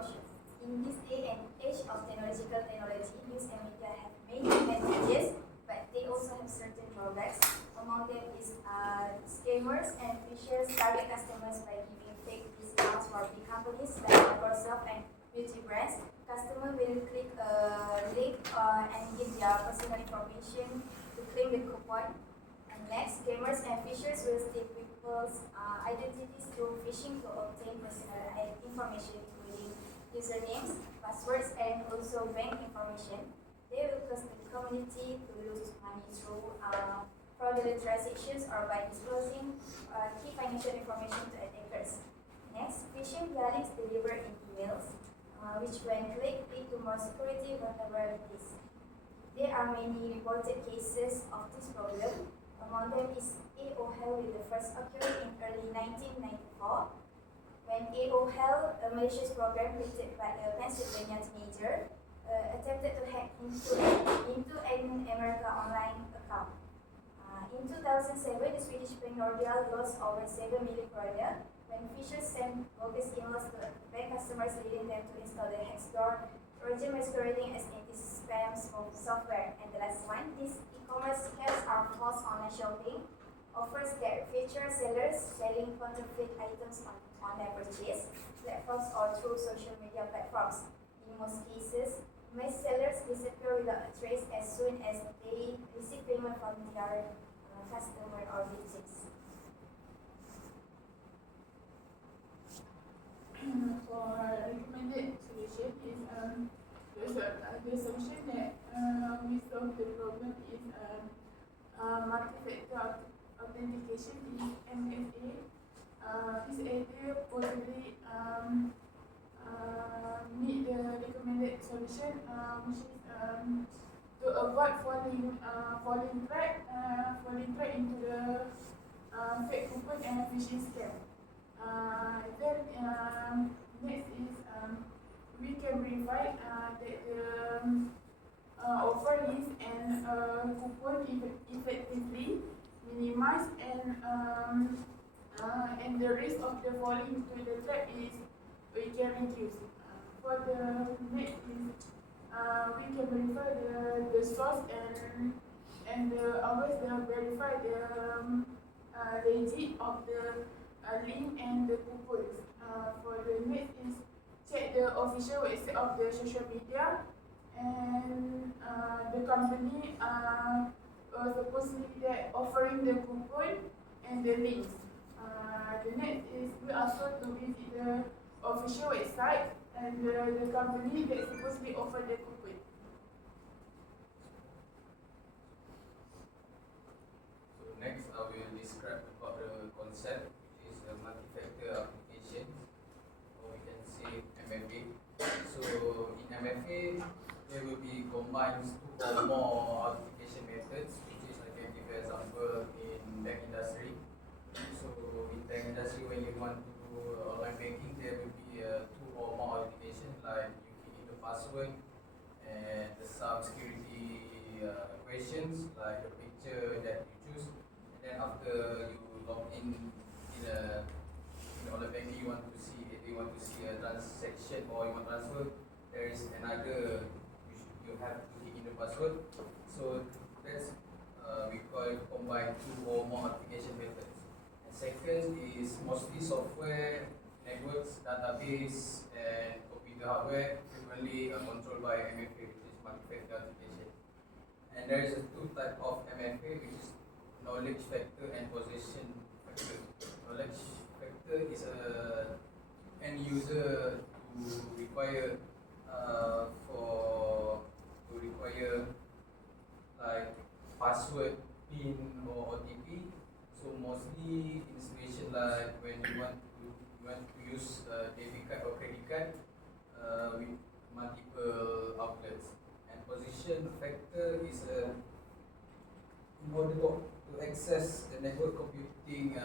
promotion. In this day and age of technology, news and media have many advantages, but they also have certain drawbacks. Among them is scammers and phishers target customers by giving fake discounts for big companies like Microsoft and beauty brands. Customer will click a link and give their personal information to claim the coupon. And next, scammers and phishers will steal people's identities through phishing to obtain personal information, including usernames, passwords, and also bank information. They will cause the community to lose money through fraudulent transactions or by disclosing key financial information to attackers. Next, phishing links delivered in emails, which when clicked lead to more security vulnerabilities. There are many reported cases of this problem. Among them is AOL, with the first occurring in early 1994, when AOL, a malicious program created by a Pennsylvania teenager, attempted to hack into an American online account. In 2007, the Swedish bank Nordea lost over 7 million kronor when phishers sent bogus emails to bank customers, leading them to install the Hexdoor Trojan masquerading as anti-spam software. And the last one, these e-commerce scams are false online shopping offers that feature sellers selling counterfeit items on their purchase platforms or through social media platforms. In most cases, most sellers disappear without a trace as soon as they receive payment from their customer or victims. For recommended solution is the solution that we solve the problem is multi-factor authentication, is MFA. This area possibly meet the recommended solution, which is to avoid falling track into the fake coupon and phishing scam. Then next is we can verify that the offer list and coupon effectively minimize and the risk of the falling into the trap is we can reduce. For the next is we can verify the source and always verify the legit of the link and the coupons. For the next is check the official website of the social media and the company supposedly that offering the coupon and the links. The next is we also to visit the official website and the company that supposedly offer the coupon. So next I will describe about the concept, which is a multi-factor application, or we can say MFA. So in MFA, there will be combined two or more authentication methods, which is I can give an example in bank industry. So in bank industry, when you want to do online banking, there will be two or more authentication, like you key in the password and some security questions like the picture that you choose, and then after you log in online banking, you want to see a transaction or you want to transfer, there is another you have to key in the password. So that's we call it combined two or more authentication methods. And second is mostly software, networks, database, and computer hardware frequently controlled by MFA, which is multi-factor authentication. And there is a two type of MFA, which is knowledge factor and possession factor. Knowledge factor is a end user to require like password, PIN or OTP. So mostly in situation like when you want to use debit card or credit card with multiple outlets. And position factor is in order to access the network computing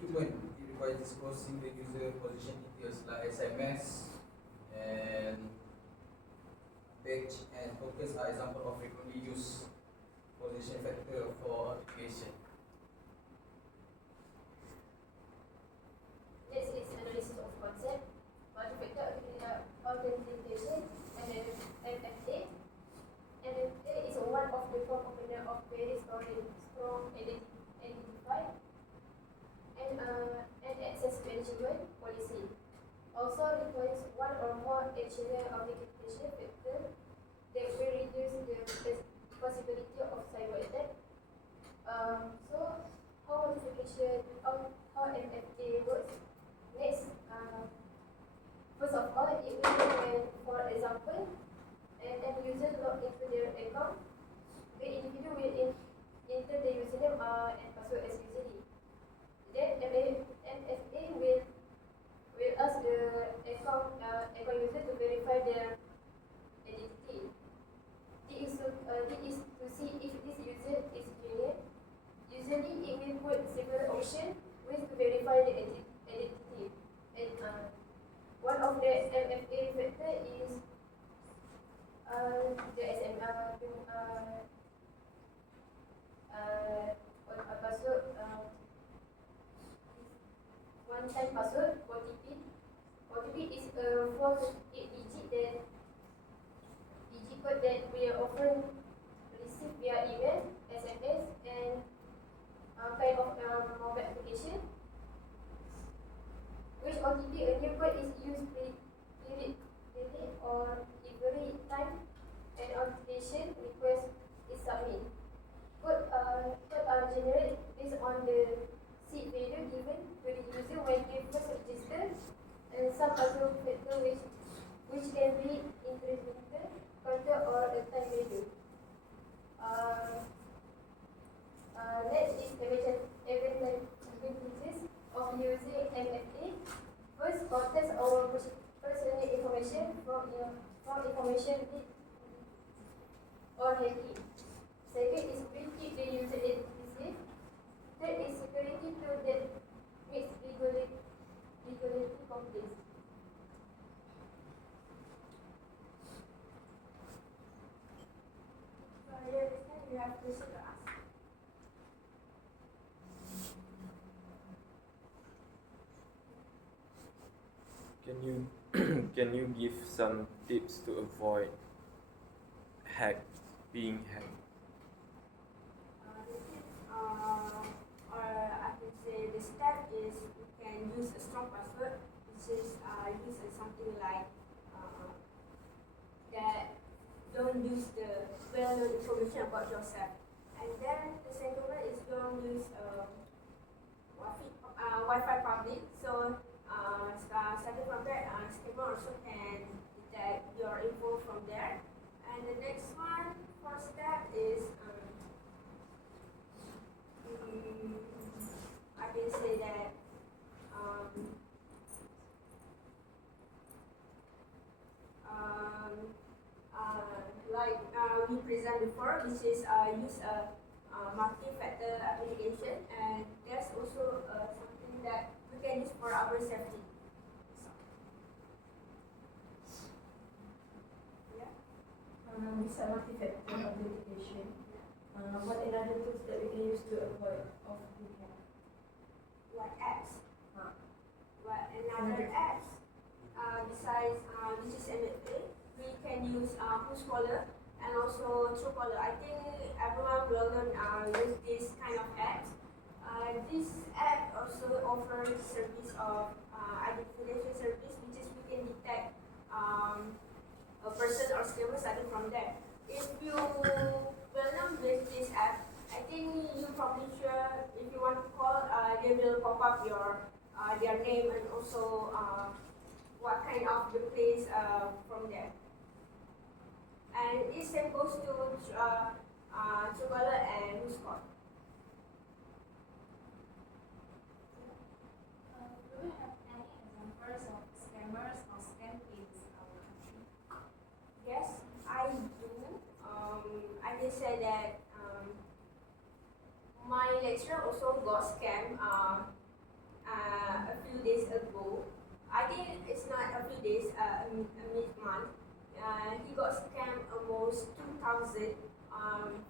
equipment, it requires disclosing the user position details like SMS and badge and tokens are example of frequently used position factor for authentication. Next is analysis of concept. also requires one or more additional authentication factor that will reduce the possibility of cyber attack. So how authentication, how MFA works? Next, first of all, it will be when, for example, an user log into their account, the individual will enter the username and password as usually. Then MFA will ask the account user to verify their identity. This is to see if this user is genuine. Usually, it will put several options ways to verify the identity. And one of the MFA factor is the password, one-time password, OTP. OTP is a 4-digit code that we often receive via email, SMS, and kind of mobile application. Which OTP a new code is used period or every time an authentication request is submitted. Code are generated based on the seed value given to the user when they first register, and some other factor which can be incremental, counter, or a time value. Next is advantages of using MFA. First, protects our personal information from information leak or hacking. Second is will keep the user identity safe. Third is security tool that makes regularity complex. So here this time you have question to ask. Can you give some tips to avoid being hacked? The tips or I can say the step is you can use a strong password, which is use something like that don't use the well-known information about yourself. And then the second one is don't use Wi-Fi public. So starting from there, scammer also can detect your info from there. And the next one, first step is I can say that like we present before, which is use a multi-factor application, and there's also something that we can use for our safety. These are multi-factor authentication. What another tools that we can use to avoid of being hacked? What apps? Huh. What another apps? Besides which is MFA, we can use Whoscaller and also Truecaller. I think everyone will use this kind of apps. This app also offers service of identification service, which is we can detect a person or scammer starting from there. If you will not with this app, I think you probably sure if you want to call, they will pop up your their name and also what kind of the place from there. And it same goes to Truecaller and Whoscaller. Do we have any examples of scammers or scam in our country? Yes, I do. I can say that my lecturer also got scammed a few days ago. I think it's not a few days, a mid-month. He got scammed almost 2,000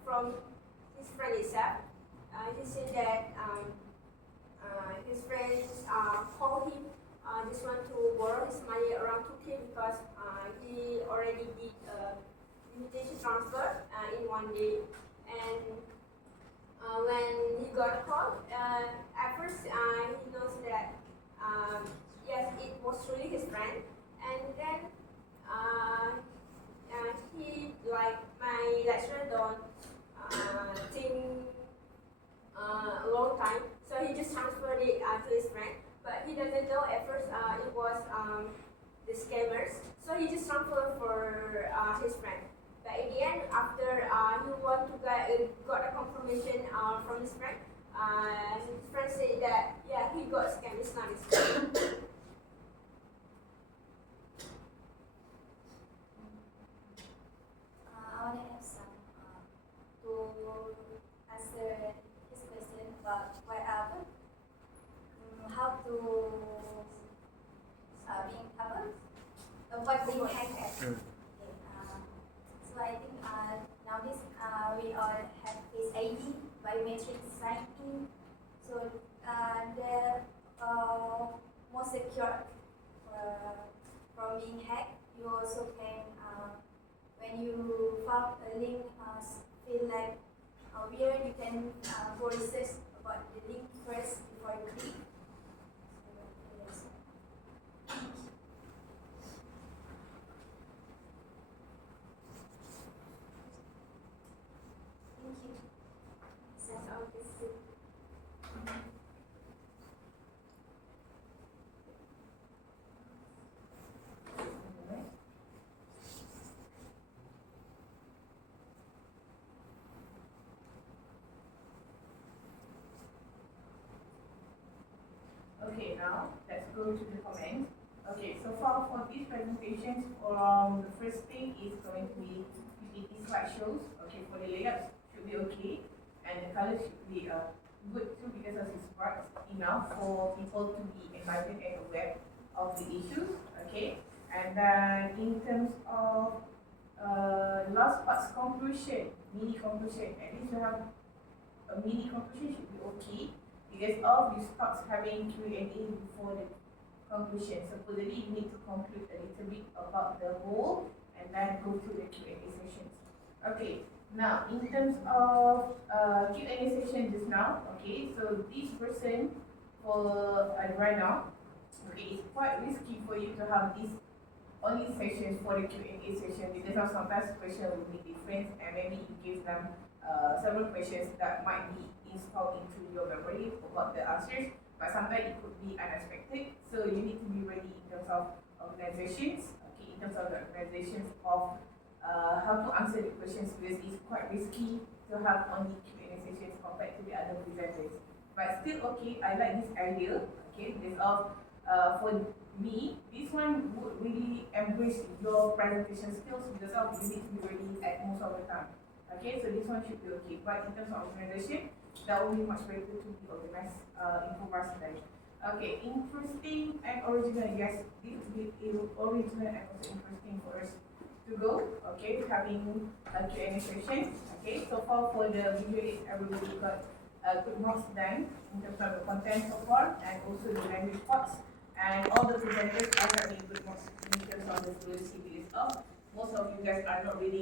from his friend itself. He said that his friends called him just want to borrow his money around 2K because he already did invitation transfer in one day. And when he got a call, at first he knows that yes, it was truly his friend. friend, and then he like my lecturer don't think a long time, so he just transferred it to his friend. But he doesn't know at first it was the scammers, so he just transferred for his friend. But in the end, after he want to got a confirmation from his friend said that yeah, he got scammed. It's not a scam. I want to have some to answer his question about how to avoid being hacked. Okay, so I think nowadays we all have Face ID, biometric sign in, so they're more secure from being hacked. You also can when you found a link feel like weird, you can go research about the link first before you click. So, yes. Thank you. That's all this is. Okay, now let's go to the comments. Okay, so far for these presentations, the first thing is going to be PPT slideshows. Okay, for the layouts should be okay, and the colors should be good too because it's bright enough for people to be enlightened and aware of the issues. Okay, and then in terms of last part's conclusion, mini conclusion, at least you have a mini conclusion should be okay. Because all you start having Q&A before the conclusion. Supposedly you need to conclude a little bit about the whole and then go to the Q&A sessions. Okay, now in terms of Q&A session just now, okay, so this person for right now, okay, it's quite risky for you to have these only sessions for the Q&A session because of sometimes questions will be different and maybe you give them several questions that might be installed into your memory about the answers, but sometimes it could be unexpected. So you need to be ready in terms of organizations, okay, in terms of the organizations of how to answer the questions because it's quite risky to have only Q&A sessions compared to the other presenters. But still okay, I like this idea, okay, because of for me, this one would really embrace your presentation skills because of you need to be ready at most of the time. Okay, so this one should be okay. But in terms of organization, that will be much better to be organized, improvised like. Okay, interesting and original. Yes, this will be original and also interesting for us to go. Okay, having a Q&A session. Okay, so far for the video aid, everybody got good marks done in terms of the content so far and also the language parts. And all the presenters are having good marks in terms of the fluency because most of you guys are not really